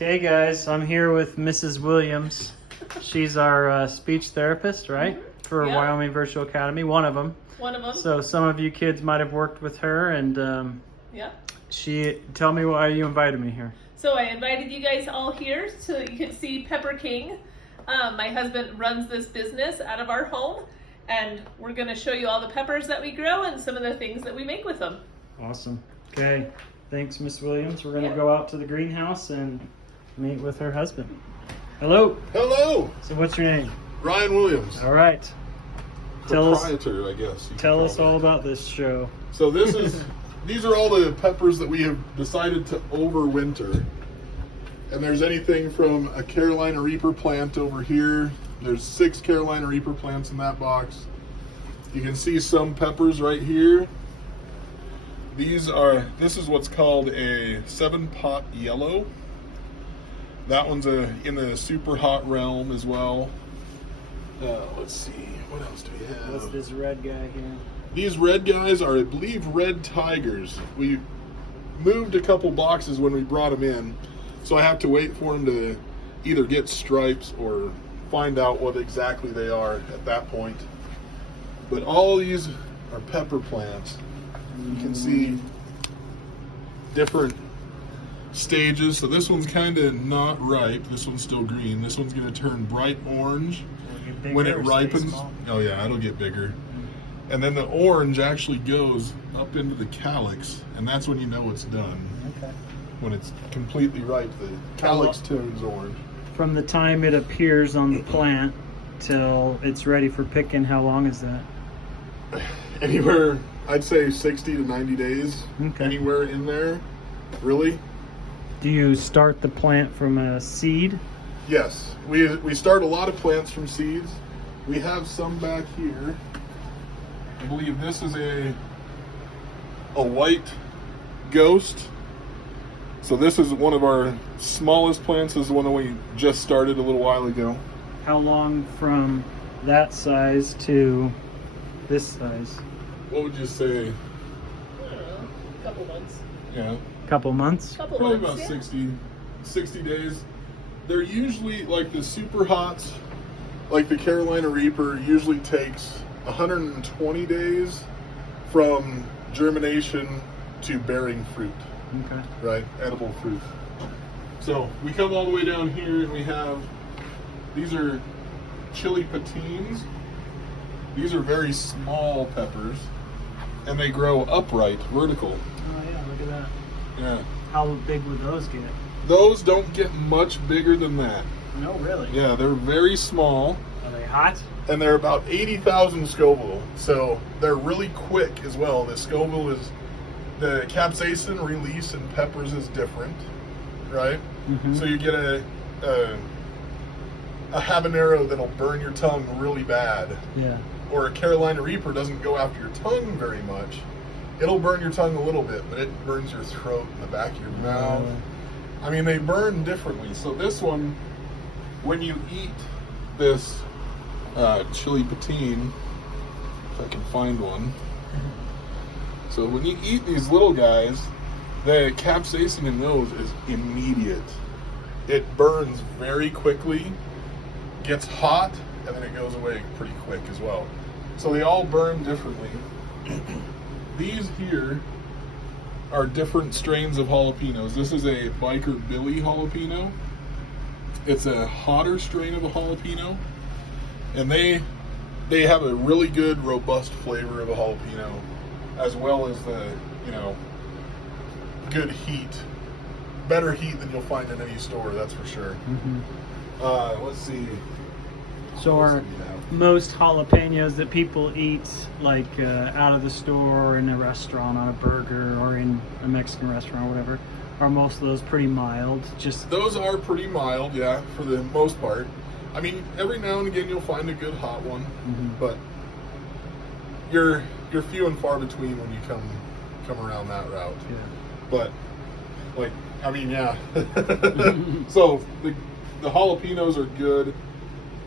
Okay, guys, I'm here with Mrs. Williams. She's our speech therapist, right? For Yep. Wyoming Virtual Academy, one of them. One of them. So some of you kids might have worked with her, and Yeah. tell me why you invited me here. So I invited you guys all here so that you can see Pepper King. My husband runs this business out of our home, and we're going to show you all the peppers that we grow and some of the things that we make with them. Awesome. Okay, thanks, Miss Williams. We're gonna Yeah. go out to the greenhouse and meet with her husband. Hello. Hello, So what's your name? Ryan Williams, All right. Tell us proprietor, I guess. you could Tell call us me. all about this show. So these are all the peppers that we have decided to overwinter. And there's anything from a Carolina Reaper plant over here. There's 6 Carolina Reaper plants in that box. You can see some peppers right here. This is what's called a 7-pot yellow. That one's in the super hot realm as well. Let's see, what else do we have? What's this red guy here? These red guys are, I believe, red tigers. We moved a couple boxes when we brought them in, so I have to wait for them to either get stripes or find out what exactly they are at that point. But all these are pepper plants. You can see different stages. So this one's kind of not ripe. This one's still green. This one's going to turn bright orange when it ripens. Oh yeah, it'll get bigger. And then the orange actually goes up into the calyx, and that's when you know it's done. Okay. When it's completely ripe, the calyx turns orange. From the time it appears on the plant till it's ready for picking, how long is that? Anywhere, I'd say 60 to 90 days. Okay. Anywhere in there, really. Do you start the plant from a seed? Yes, we start a lot of plants from seeds. We have some back here. I believe this is a white ghost. So this is one of our smallest plants. This is one that we just started a little while ago. How long from that size to this size? What would you say? I don't know, a couple months. Yeah, Couple months? probably months, about yeah. 60 days. They're usually like the super hots, like the Carolina Reaper, usually takes 120 days from germination to bearing fruit, Okay. right? Edible fruit. So we come all the way down here and we have, these are chili patines. These are very small peppers and they grow upright, vertical. Oh yeah, look at that. Yeah. How big would those get? Those don't get much bigger than that. No, really? Yeah, they're very small. Are they hot? And they're about 80,000 Scoville, so they're really quick as well. The Scoville is, the capsaicin release in peppers is different, right? Mm-hmm. So you get a habanero that'll burn your tongue really bad, Yeah. or a Carolina Reaper doesn't go after your tongue very much. It'll burn your tongue a little bit, but it burns your throat and the back of your mouth. I mean, they burn differently. So this one, when you eat this chili patine, if I can find one. So when you eat these little guys, the capsaicin in those is immediate. It burns very quickly, gets hot, and then it goes away pretty quick as well. So they all burn differently. These here are different strains of jalapenos. This is a Biker Billy jalapeno. It's a hotter strain of a jalapeno, and they have a really good, robust flavor of a jalapeno, as well as the, good heat, better heat than you'll find in any store, that's for sure. Mm-hmm. Let's see. So What else are do we have? most jalapenos that people eat, like out of the store or in a restaurant on a burger or in a Mexican restaurant or whatever, are most of those pretty mild? Just Those are pretty mild, yeah, for the most part. I mean, every now and again you'll find a good hot one, but you're few and far between when you come around that route. yeah. But like, I mean, yeah. So the jalapenos are good.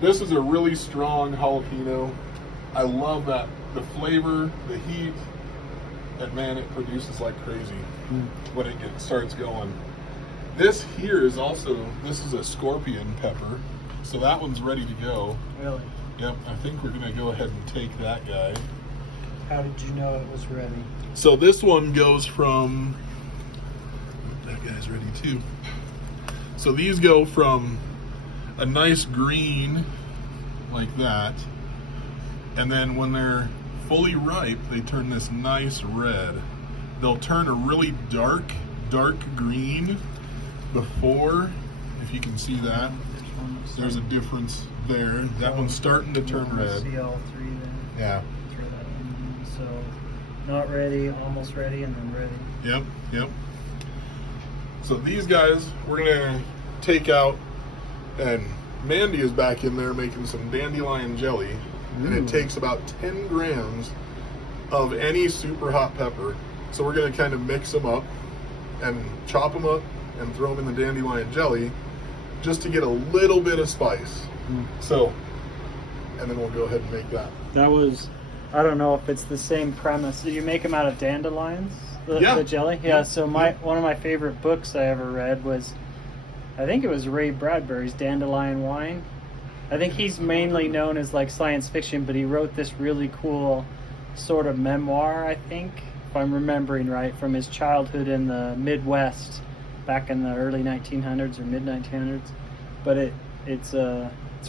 This is a really strong jalapeno. I love that, the flavor, the heat, and man, it produces like crazy when it starts going. This here is also, this is a scorpion pepper. So that one's ready to go. Really? Yep, I think we're gonna go ahead and take that guy. How did you know it was ready? So this one goes from, that guy's ready too. So these go from a nice green like that, and then when they're fully ripe, they turn this nice red. They'll turn a really dark green before, if you can see that, there's a difference there. That one's starting to turn red. See all three there. Yeah. Throw that in. So, not ready, almost ready, and then ready. Yep. So these guys we're gonna take out, and Mandy is back in there making some dandelion jelly, and it takes about 10 grams of any super hot pepper. So we're gonna kind of mix them up and chop them up and throw them in the dandelion jelly just to get a little bit of spice. So, and then we'll go ahead and make that. That was, I don't know if it's the same premise. Did you make them out of dandelions? The jelly? Yeah, so one of my favorite books I ever read was, I think it was Ray Bradbury's Dandelion Wine. I think he's mainly known as like science fiction, but he wrote this really cool sort of memoir, I think, if I'm remembering right, from his childhood in the Midwest back in the early 1900s or mid 1900s. But it's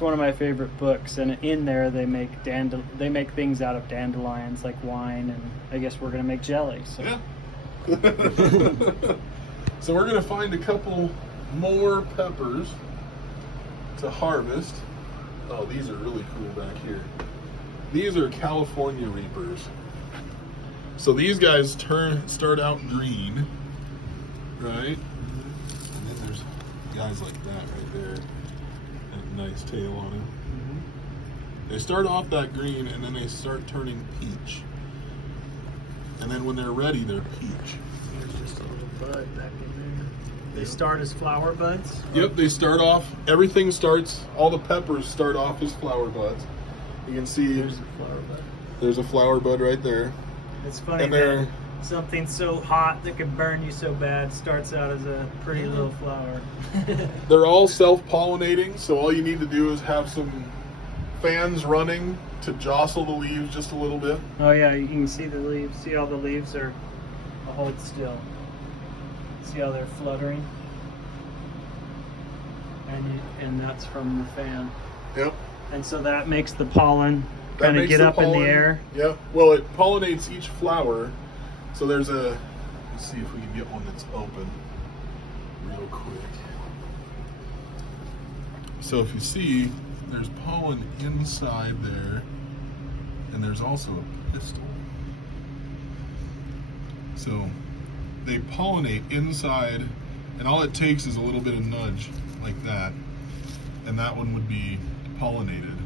one of my favorite books, and in there they make things out of dandelions like wine, and I guess we're gonna make jelly. So. Yeah. So we're gonna find a couple more peppers to harvest. Oh, these are really cool back here. These are California Reapers. So these guys start out green, right? And then there's guys like that right there. That nice tail on him. They start off that green, and then they start turning peach. And then when they're ready, they're peach. There's just a little bud back in there. They start as flower buds? Yep, they start off, all the peppers start off as flower buds. You can see There's a flower bud. there's a flower bud right there. It's funny And that they're, something so hot that can burn you so bad starts out as a pretty little flower. they're all self-pollinating, so all you need to do is have some fans running to jostle the leaves just a little bit. Oh yeah, you can see the leaves. See how the leaves are, I'll hold still. See how they're fluttering? And that's from the fan. Yep. And so that makes the pollen That kind of makes get the up in pollen- the air. Yeah. Well, it pollinates each flower. So let's see if we can get one that's open real quick. So if you see, there's pollen inside there, and there's also a pistil. So they pollinate inside, and all it takes is a little bit of nudge like that, and that one would be pollinated.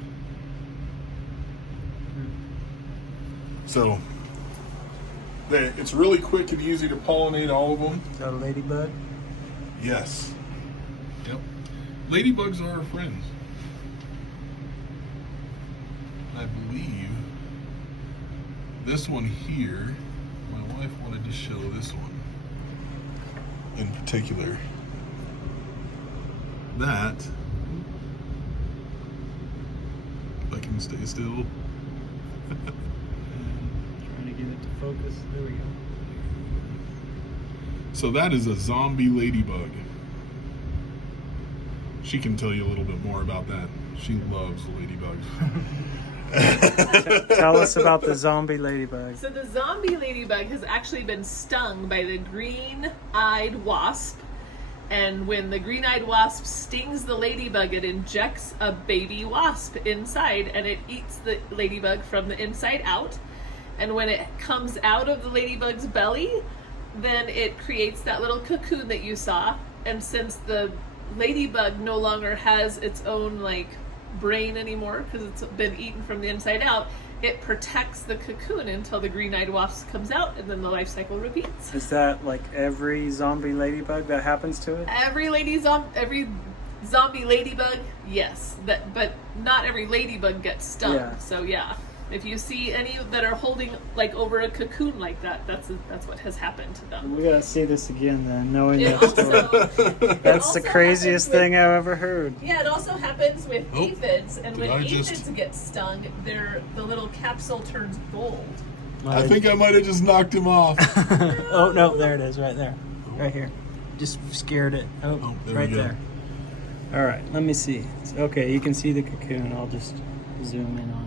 So it's really quick and easy to pollinate all of them. Is that a ladybug? Yes. Yep. Ladybugs are our friends. I believe this one here, my wife wanted to show this one in particular. That, if I can stay still. Trying to get it to focus. There we go. So that is a zombie ladybug. She can tell you a little bit more about that. She loves ladybugs. Tell us about the zombie ladybug. So the zombie ladybug has actually been stung by the green-eyed wasp. And when the green-eyed wasp stings the ladybug, it injects a baby wasp inside, and it eats the ladybug from the inside out. And when it comes out of the ladybug's belly, then it creates that little cocoon that you saw. And since the ladybug no longer has its own brain anymore because it's been eaten from the inside out, it protects the cocoon until the green-eyed wasp comes out, and then the life cycle repeats. Is that like every zombie ladybug that happens to it? Every zombie ladybug, yes. But not every ladybug gets stung. Yeah. So yeah. If you see any that are holding like over a cocoon like that, that's what has happened to them. We gotta see this again then, knowing It that story. also, That's the craziest thing I've ever heard. Yeah, it also happens with Oh, aphids, and when did I aphids just- get stung, the little capsule turns gold. I think I might have just knocked him off. Oh no, there it is, right there, right here. Just scared it. Oh, there right we go. there. All right, let me see. Okay, you can see the cocoon. I'll just zoom in on it.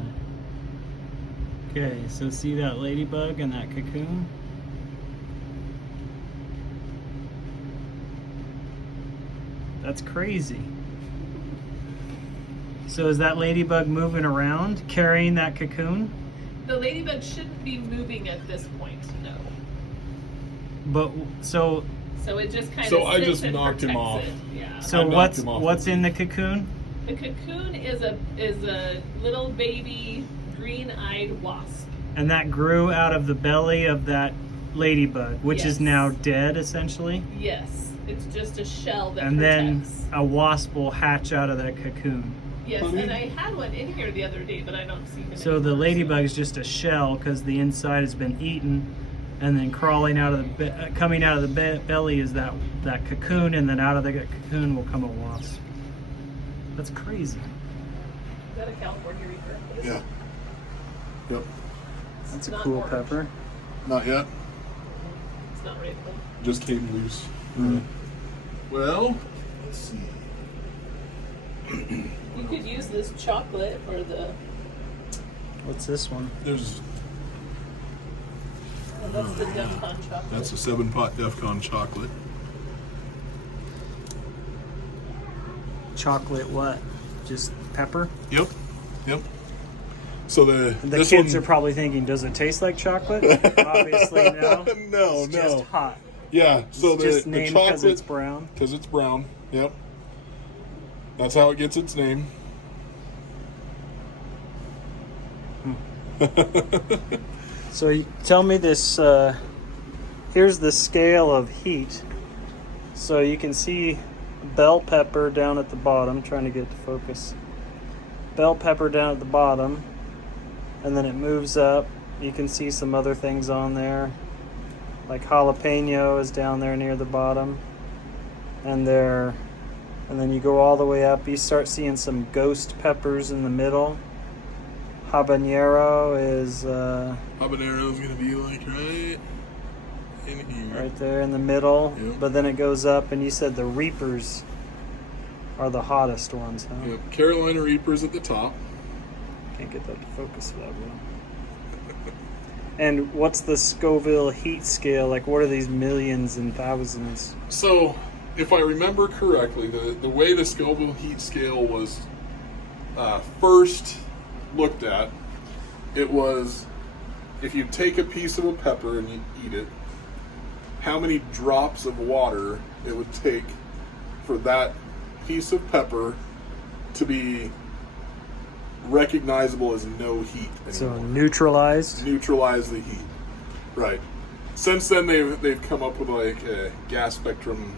Okay, so see that ladybug and that cocoon? That's crazy. So is that ladybug moving around, carrying that cocoon? The ladybug shouldn't be moving at this point, no. But so So it just kind So of I sits just and knocked him protects off. it. Yeah. so I knocked what's him off what's the in the cocoon? The cocoon is a little baby green-eyed wasp. And that grew out of the belly of that ladybug, which is Yes. now dead essentially. Yes, it's just a shell that And then protects. a wasp will hatch out of that cocoon. Yes, Honey? and I had one in here the other day, but I don't see him So the anymore, ladybug is just a shell because the inside has been eaten, and then crawling out of the coming out of the belly is that cocoon, and then out of the cocoon will come a wasp. That's crazy. Is that a California Reaper? What is Yeah. it? Yep. That's a Not cool orange. pepper. Not yet. It's not rainbow. Just came loose. Mm. Well, let's see. You could use this chocolate or the. What's this one? There's Oh, that's the DEF CON chocolate. that's a 7-pot DEF CON chocolate. Chocolate what? Just pepper? Yep. Yep. So The this kids one, are probably thinking, does it taste like chocolate? Obviously no. no, It's no. just hot. Yeah. So It's the just named because chocolate it's brown. because it's brown. Yep. That's how it gets its name. So tell me this, here's the scale of heat. So you can see bell pepper down at the bottom, trying to get it to focus. Bell pepper down at the bottom, and then it moves up. You can see some other things on there, like jalapeno is down there near the bottom. And then you go all the way up, you start seeing some ghost peppers in the middle. Habanero is Habanero is gonna be like right in here. right there in the middle, Yep. but then it goes up, and you said the Reapers are the hottest ones, huh? Yep. Carolina Reapers at the top. Can't get that to focus that well. And what's the Scoville heat scale? Like, what are these millions and thousands? So, if I remember correctly, the way the Scoville heat scale was first looked at, it was if you take a piece of a pepper and you eat it, how many drops of water it would take for that piece of pepper to be recognizable as no heat anymore. So neutralized. Neutralize the heat. Right. Since then, they've come up with like a gas spectrum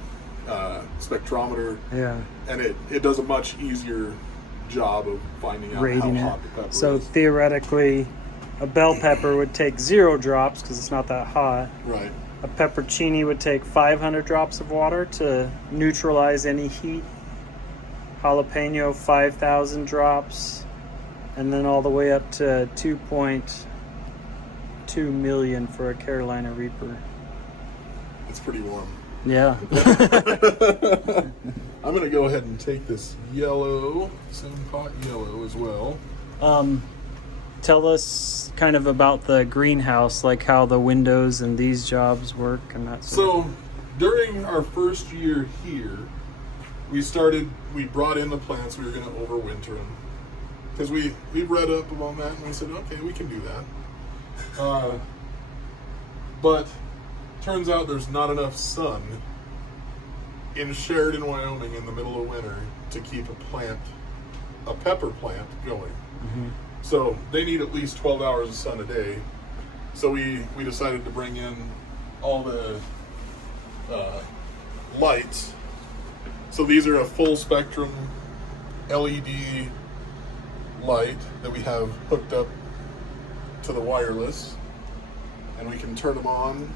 spectrometer, Yeah, and it does a much easier job of finding out rating how it. hot the pepper So is. theoretically, a bell pepper would take 0 drops because it's not that hot. Right. A peppercini would take 500 drops of water to neutralize any heat. Jalapeno 5,000 drops, and then all the way up to 2.2 million for a Carolina Reaper. It's pretty warm. Yeah. I'm gonna go ahead and take this yellow 7-pot yellow as well. Tell us kind of about the greenhouse, like how the windows and these jobs work and that sort of So during our first year here, we brought in the plants. We were going to overwinter them because we read up on that and we said, okay, we can do that. But turns out there's not enough sun in Sheridan, Wyoming, in the middle of winter to keep a pepper plant going. Mhm. So they need at least 12 hours of sun a day. So we decided to bring in all the lights. So these are a full spectrum LED light that we have hooked up to the wireless, and we can turn them on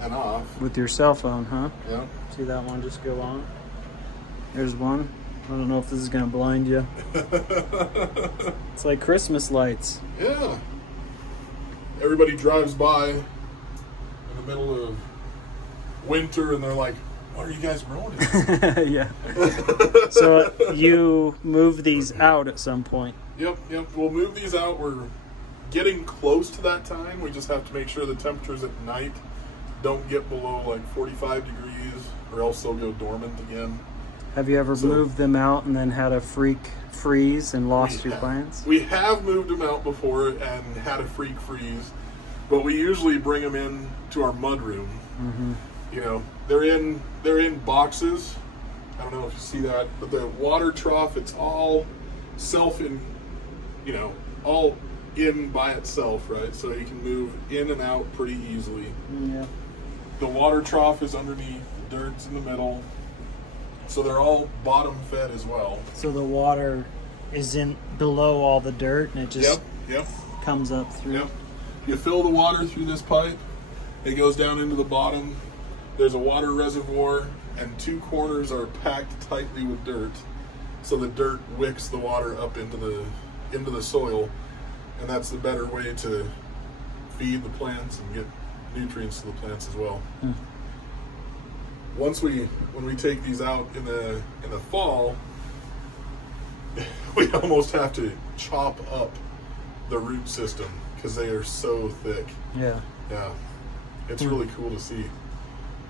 and off. With your cell phone, huh? Yeah. See that one just go on? There's one. I don't know if this is going to blind you. It's like Christmas lights. Yeah. Everybody drives by in the middle of winter and they're like, what are you guys growing here? Yeah. So you move these out at some point. Yep. We'll move these out. We're getting close to that time. We just have to make sure the temperatures at night don't get below like 45 degrees or else they'll go dormant again. Have you ever moved them out and then had a freak freeze and lost your plants? We have moved them out before and had a freak freeze, but we usually bring them in to our mud room. Mm-hmm. You know, they're in boxes. I don't know if you see that, but the water trough, it's all all in by itself, right? So you can move in and out pretty easily. Yeah. The water trough is underneath, the dirt's in the middle. So they're all bottom fed as well. So the water is in below all the dirt and it just Yep. comes up through. Yep. You fill the water through this pipe. It goes down into the bottom. There's a water reservoir, and two corners are packed tightly with dirt. So the dirt wicks the water up into the soil, and that's the better way to feed the plants and get nutrients to the plants as well. When we take these out in the fall, we almost have to chop up the root system because they are so thick. Yeah. Yeah, it's really cool to see.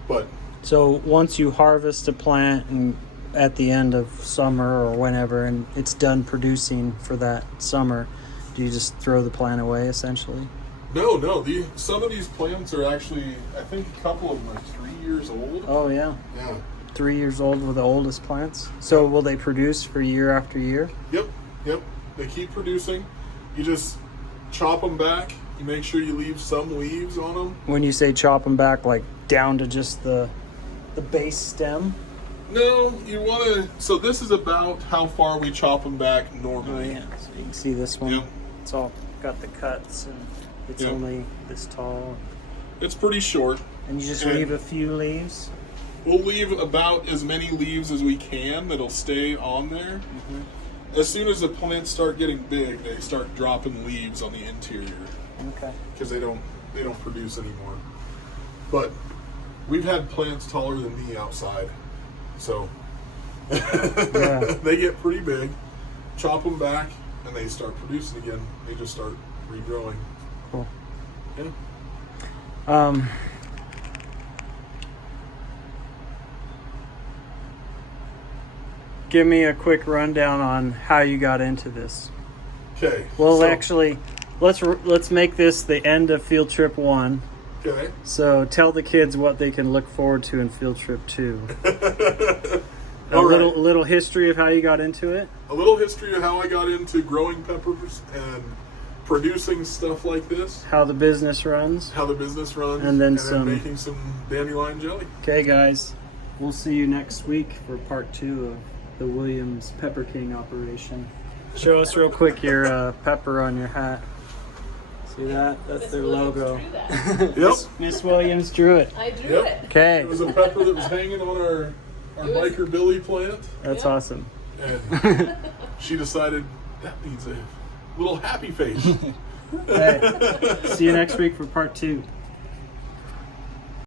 But So once you harvest a plant and at the end of summer or whenever, and it's done producing for that summer, do you just throw the plant away essentially? no, some of these plants are actually, I think a couple of them are 3 years old. Oh yeah. Yeah. 3 years old were the oldest plants. So will they produce for year after year? Yep. They keep producing. You just chop them back. You make sure you leave some leaves on them. When you say chop them back, like down to just the base stem? No, you want to. So this is about how far we chop them back Oh normally. yeah. So you can see this one. Yep. It's all got the cuts and it's Yep. only this tall. It's pretty short. And you just And- leave a few leaves? We'll leave about as many leaves as we can that'll stay on there. Mm-hmm. As soon as the plants start getting big, they start dropping leaves on the interior Okay. because they don't produce anymore. But we've had plants taller than me outside, so Yeah. they get pretty big. Chop them back, and they start producing again. They just start regrowing. Cool. Yeah. Give me a quick rundown on how you got into this. Okay. Well, so- actually, let's make this the end of field trip 1. Okay. So tell the kids what they can look forward to in field trip 2. A All right. little history of how you got into it. A little history of how I got into growing peppers and producing stuff like this. How the business runs. How the business runs. And then some- making some dandelion jelly. Okay, guys. We'll see you next week for part 2 of the Williams Pepper King operation. Show us real quick your pepper on your hat. See that? That's Miss their Williams logo. drew that. Yep. Miss Williams drew it. I drew Yep. it. Okay. It was a pepper that was hanging on our It was- biker Billy plant, That's Yeah. awesome. and she decided that needs a little happy face. Okay. See you next week for part 2.